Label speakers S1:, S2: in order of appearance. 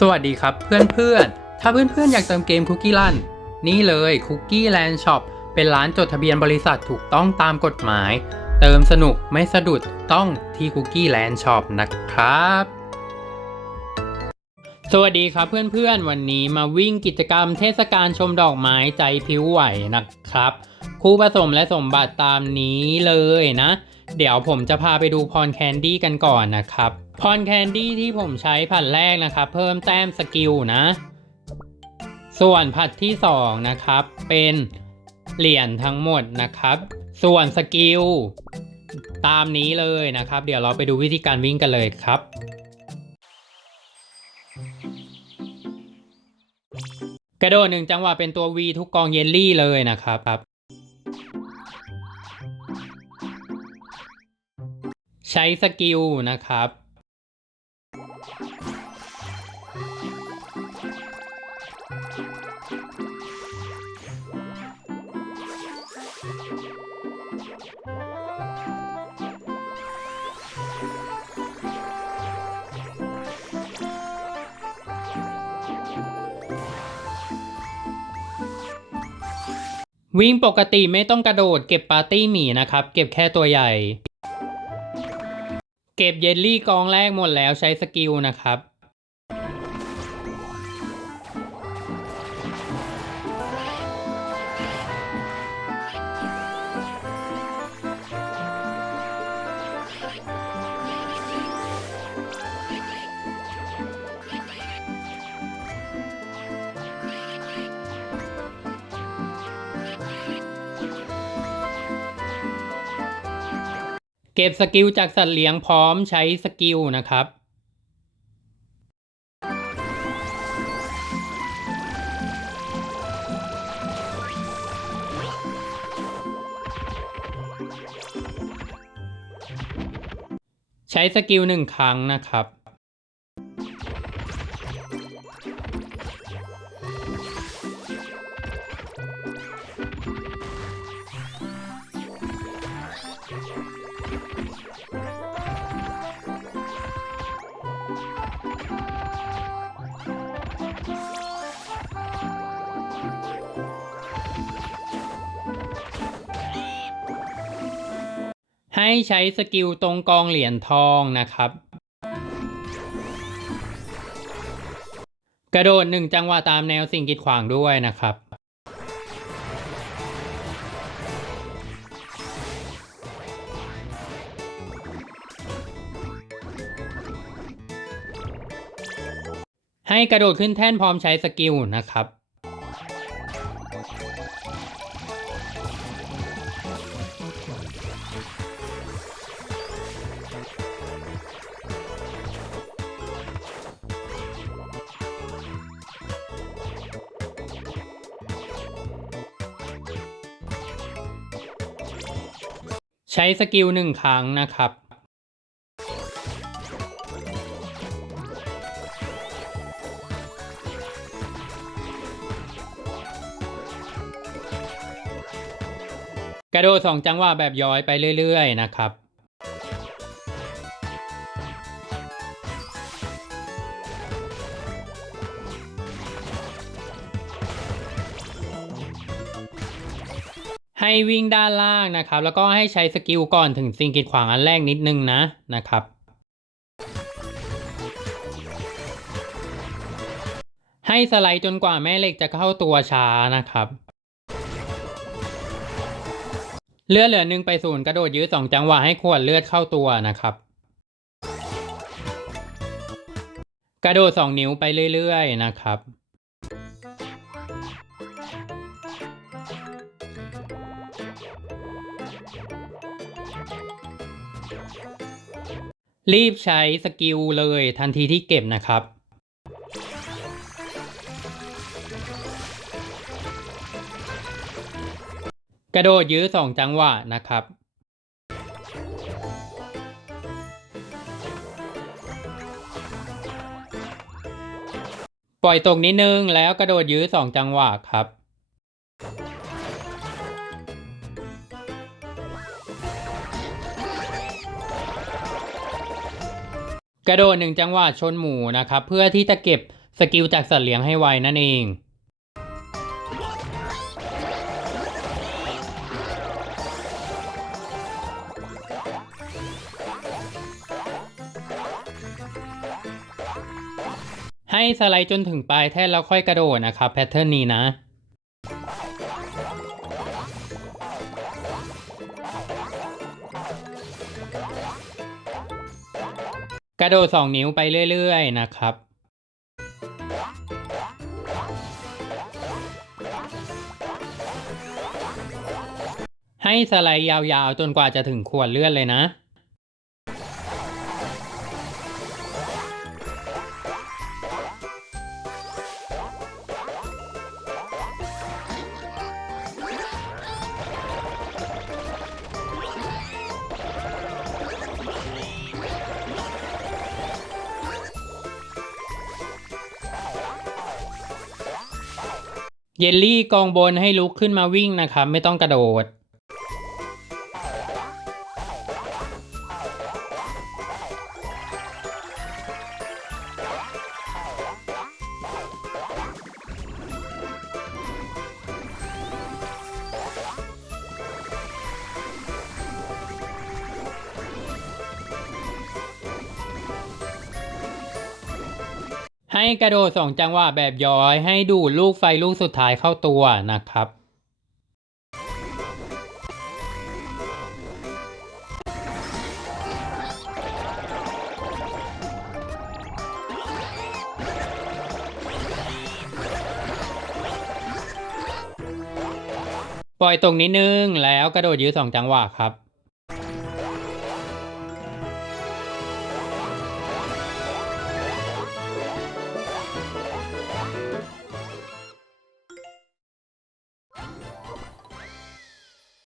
S1: สวัสดีครับเพื่อนๆ ถ้าเพื่อนๆ อยากเติมเกมคุกกี้ลันนี่เลยคุกกี้แลนด์ช็อปเป็นร้านจดทะเบียนบริษัทถูกต้องตามกฎหมาย เติมสนุกไม่สะดุดต้องที่คุกกี้แลนด์ช็อปนะครับ สวัสดีครับเพื่อนๆ วันนี้มาวิ่งกิจกรรมเทศกาลชมดอกไม้ใจพิ้วไหวนะครับ คู่ผสมและสมบัติตามนี้เลยนะ เดี๋ยวผมจะพาไปดูพรแคนดี้กันก่อนนะครับ พรแคนดี้ที่ผมใช้ผัดแรกนะครับ เพิ่มแต้มสกิลนะ ส่วนผัดที่ 2 นะครับ เป็นเหรียญทั้งหมดนะครับ ส่วนสกิลตามนี้เลยนะครับ เดี๋ยวเราไปดูวิธีการวิ่งกันเลยครับกระโดดหนึ่งจังหวะเป็นตัว V ทุกกองเยลลี่เลยนะครับ ช้สกิลนะครับ วิ่งปกติไม่ต้องกระโดดเก็บปาร์ตี้หมีนะครับ เก็บแค่ตัวใหญ่ เก็บเยลลี่กองแรกหมดแล้วใช้สกิลนะครับ เก็บสกิลจากสัตว์เลี้ยงพร้อมใช้สกิลนะครับ ใช้สกิลหนึ่งครั้งนะครับ ให้ใช้สกิลตรงกองเหรียญทองนะครับ กระโดดหนึ่งจังหวะตามแนวสิ่งกีดขวางด้วยนะครับ ให้กระโดดขึ้นแท่นพร้อมใช้สกิลนะครับ ใช้สกิลหนึ่งครั้งนะครับ กระโดดสองจังหวะแบบย้อยไปเรื่อย ๆ นะครับ ให้วิ่งด้านล่างนะครับ แล้วก็ให้ใช้สกิลก่อนถึงสิ่งกีดขวางอันแรกนิดนึงนะนะครับ ให้สไลด์จนกว่าแม่เหล็กจะเข้าตัวช้านะครับเลือดเหลือหนึ่งไปศูนย์กระโดดยื้อสองจังหวะให้ขวดเลือดเข้าตัวนะครับ กระโดดสองนิ้วไปเรื่อยๆนะครับ รีบใช้สกิลเลยทันทีที่เก็บนะครับ กระโดดยื้อสองจังหวะนะครับ ปล่อยตกนิดนึงแล้วกระโดดยื้อสองจังหวะครับ กระโดดหนึ่งจังหวะชนหมูนะครับ เพื่อที่จะเก็บสกิลจากสัตว์เลี้ยงให้ไวนั่นเองให้สไลด์จนถึงปลายแท่นแล้วค่อยกระโดดนะครับแพทเทิร์นนี้นะ ระโดด2นิ้วไปเรื่อย ๆ นะครับ ให้สไลด์ยาวๆ จนกว่าจะถึงขวดเลือดเลยนะ เยลลี่กองบนให้ลุกขึ้นมาวิ่งนะครับ ไม่ต้องกระโดด ให้กระโดดสองจังหวะแบบย้อย ให้ดูดลูกไฟลูกสุดท้ายเข้าตัวนะครับ ปล่อยตรงนิดนึงแล้วกระโดดยืดสองจังหวะครับ